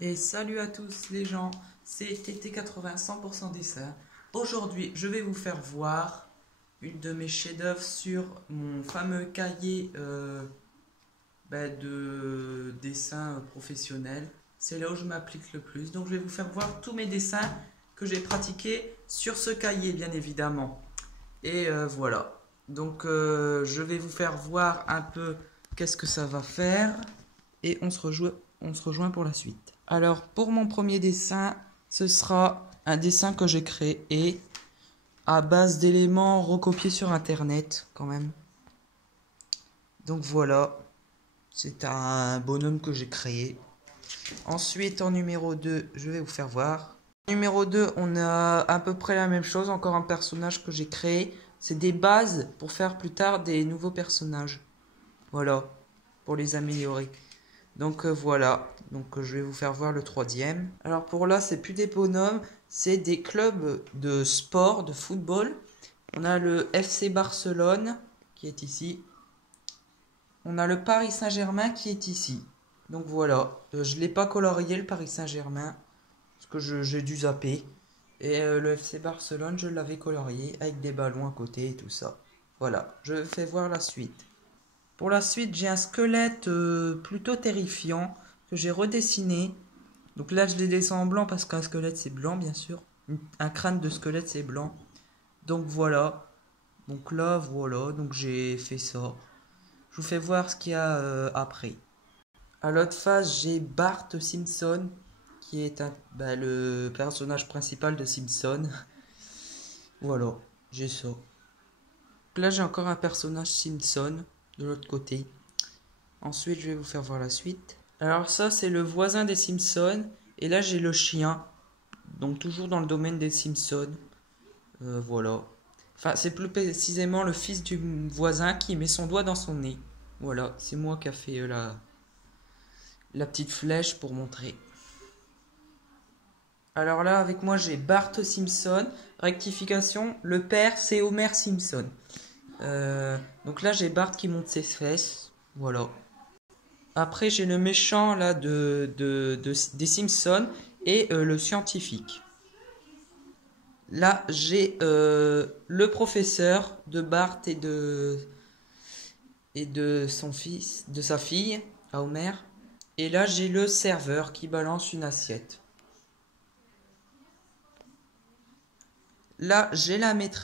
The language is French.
Et salut à tous les gens, c'est TT80 100% dessin. Aujourd'hui, je vais vous faire voir une de mes chefs-d'œuvre sur mon fameux cahier de dessin professionnel. C'est là où je m'applique le plus. Donc, je vais vous faire voir tous mes dessins que j'ai pratiqués sur ce cahier, bien évidemment. Et voilà. Donc, je vais vous faire voir un peu qu'est-ce que ça va faire. Et on se rejoint pour la suite. Alors, pour mon premier dessin, ce sera un dessin que j'ai créé à base d'éléments recopiés sur Internet, quand même. Donc voilà, c'est un bonhomme que j'ai créé. Ensuite, en numéro 2, je vais vous faire voir. En numéro 2, on a à peu près la même chose, encore un personnage que j'ai créé. C'est des bases pour faire plus tard des nouveaux personnages. Voilà, pour les améliorer. Donc voilà, donc je vais vous faire voir le troisième. Alors pour là, c'est plus des bonhommes, c'est des clubs de sport, de football. On a le FC Barcelone qui est ici. On a le Paris Saint-Germain qui est ici. Donc voilà, je ne l'ai pas colorié le Paris Saint-Germain, parce que j'ai dû zapper. Et le FC Barcelone, je l'avais colorié avec des ballons à côté et tout ça. Voilà, je fais voir la suite. Pour la suite, j'ai un squelette plutôt terrifiant que j'ai redessiné. Donc là, je l'ai dessiné en blanc parce qu'un squelette, c'est blanc, bien sûr. Un crâne de squelette, c'est blanc. Donc voilà. Donc là, voilà. Donc j'ai fait ça. Je vous fais voir ce qu'il y a après. À l'autre face, j'ai Bart Simpson, qui est le personnage principal de Simpson. Voilà, j'ai ça. Donc là, j'ai encore un personnage Simpson de l'autre côté. Ensuite, je vais vous faire voir la suite. Alors ça, c'est le voisin des Simpsons. Et là, j'ai le chien. Donc toujours dans le domaine des Simpsons. Voilà. Enfin, c'est plus précisément le fils du voisin qui met son doigt dans son nez. Voilà, c'est moi qui a fait la petite flèche pour montrer. Alors là, avec moi, j'ai Bart Simpson. Rectification, le père, c'est Homer Simpson. Donc là, j'ai Bart qui monte ses fesses. Voilà. Après, j'ai le méchant là des Simpsons et le scientifique. Là, j'ai le professeur de Bart et de son fils, de sa fille, à Homer. Et là, j'ai le serveur qui balance une assiette. Là, j'ai la maîtresse.